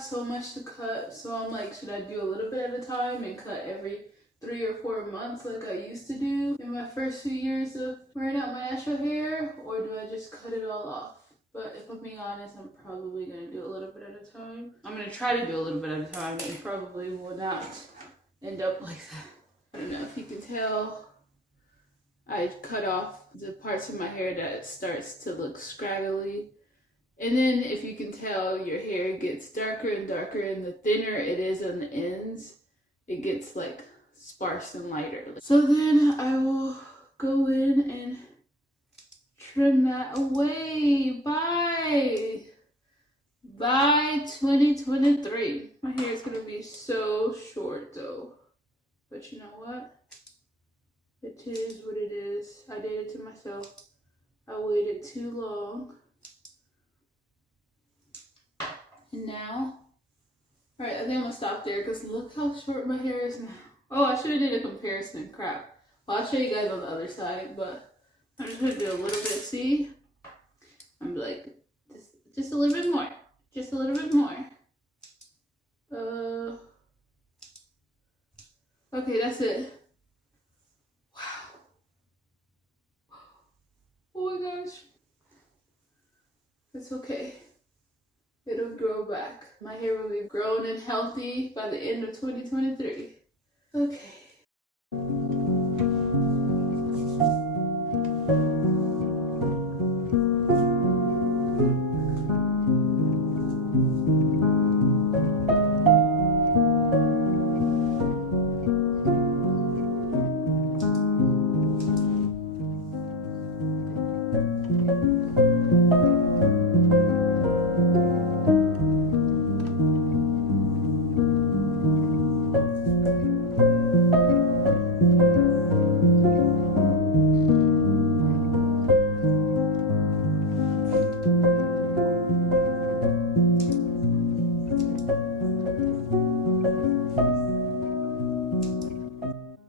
have so much to cut, so I'm like, should I do a little bit at a time and cut every 3 or 4 months like I used to do in my first few years of wearing out my natural hair, or do I just cut it all off? But if I'm being honest, I'm probably going to do a little bit at a time. I'm going to try to do a little bit at a time and probably will not end up like that. I don't know if you can tell, I cut off the parts of my hair that starts to look scraggly. And then if you can tell, your hair gets darker and darker, and the thinner it is on the ends, it gets like sparse and lighter. So then I will go in and trim that away. Bye 2023. My hair is gonna be so short though, but you know what, it is what it is. I did it to myself. I waited too long, and now, all right, I think I'm gonna stop there because look how short my hair is now. Oh, I should have did a comparison. Crap. Well, I'll show you guys on the other side, but I'm just gonna do a little bit. See, I'm like, just a little bit more, just a little bit more. Okay, that's it. Wow. Oh my gosh. It's okay. It'll grow back. My hair will be grown and healthy by the end of 2023. Okay.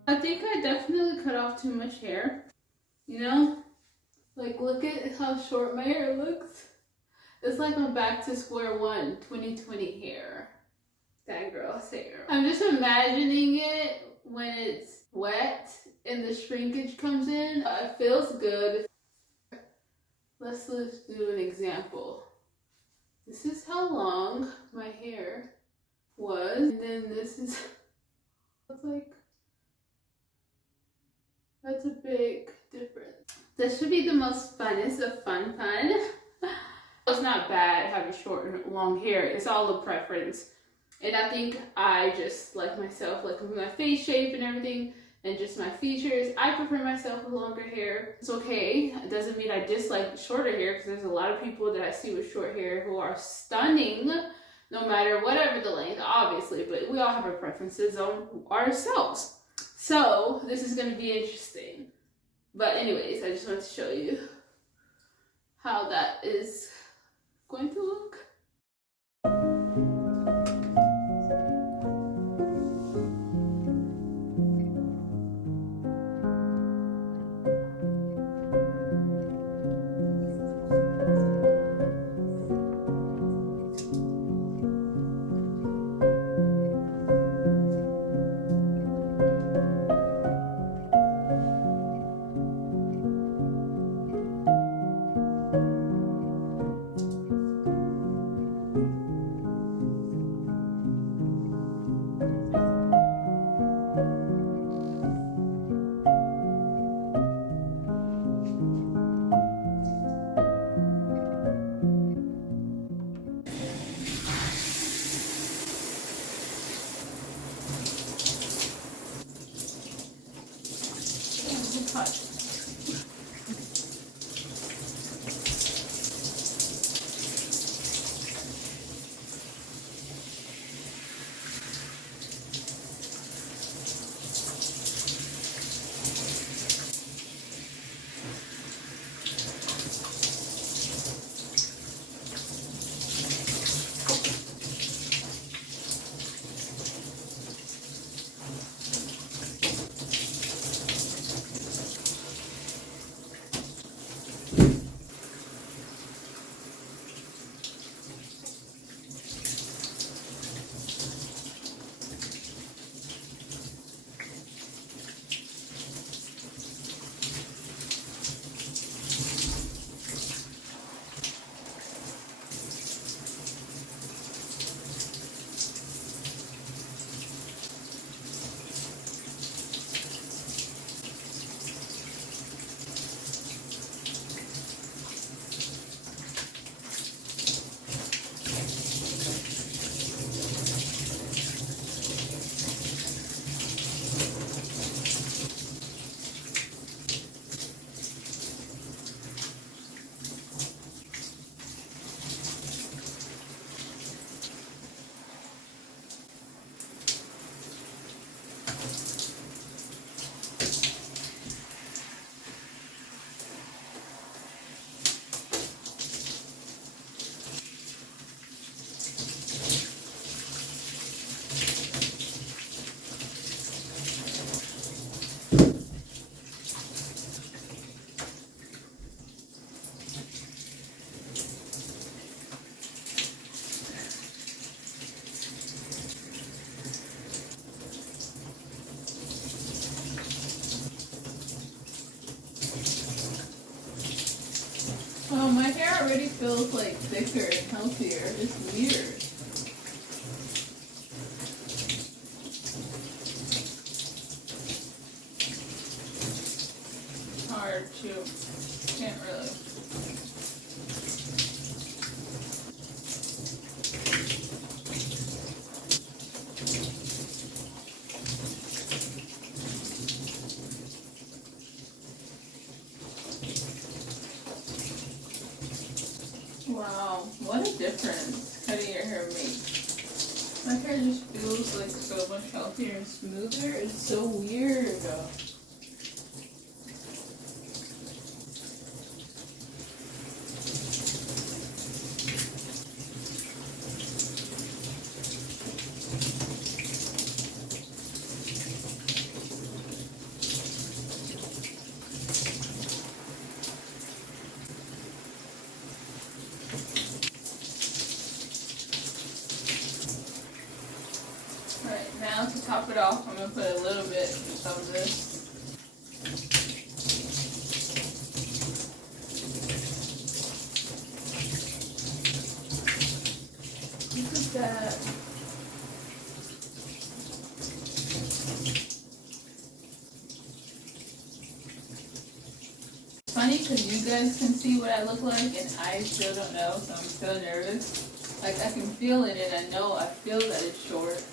I think I definitely cut off too much hair, you know? Like, look at how short my hair looks. It's like I'm back to square one, 2020 hair. That girl's hair. I'm just imagining it when it's wet and the shrinkage comes in. It feels good. Let's do an example. This is how long my hair was, and then this is, it's like, that's a big difference. This should be the most funnest of fun. It's not bad having short and long hair. It's all a preference. And I think I just like myself, like with my face shape and everything, and just my features. I prefer myself with longer hair. It's okay. It doesn't mean I dislike shorter hair, because there's a lot of people that I see with short hair who are stunning, no matter whatever the length, obviously. But we all have our preferences on ourselves. So this is going to be interesting. But anyways, I just wanted to show you how that is going to look. already feels like thicker and healthier. It's weird. Hard to, can't really. Wow, what a difference cutting your hair makes. My hair just feels like so much healthier and smoother. It's so weird. Alright, now to top it off, I'm going to put a little bit of this. Look at that. Funny because you guys can see what I look like and I still don't know, so I'm still nervous. Like I can feel it and I feel that it's short.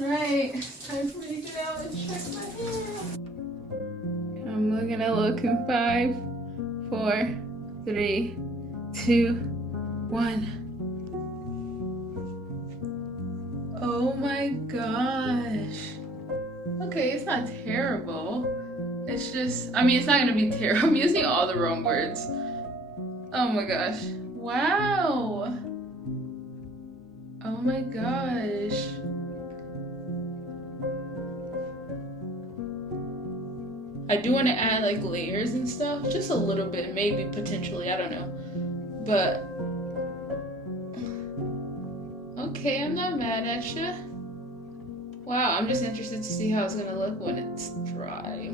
Alright, time for me to get out and check my hair. I'm looking at look in 5, 4, 3, 2, 1. Oh my gosh. Okay, it's not terrible. It's just, I mean, it's not gonna be terrible. I'm using all the wrong words. Oh my gosh. Wow. Oh my gosh. I do want to add like layers and stuff, just a little bit, maybe potentially, I don't know. But okay, I'm not mad at you. Wow, I'm just interested to see how it's gonna look when it's dry.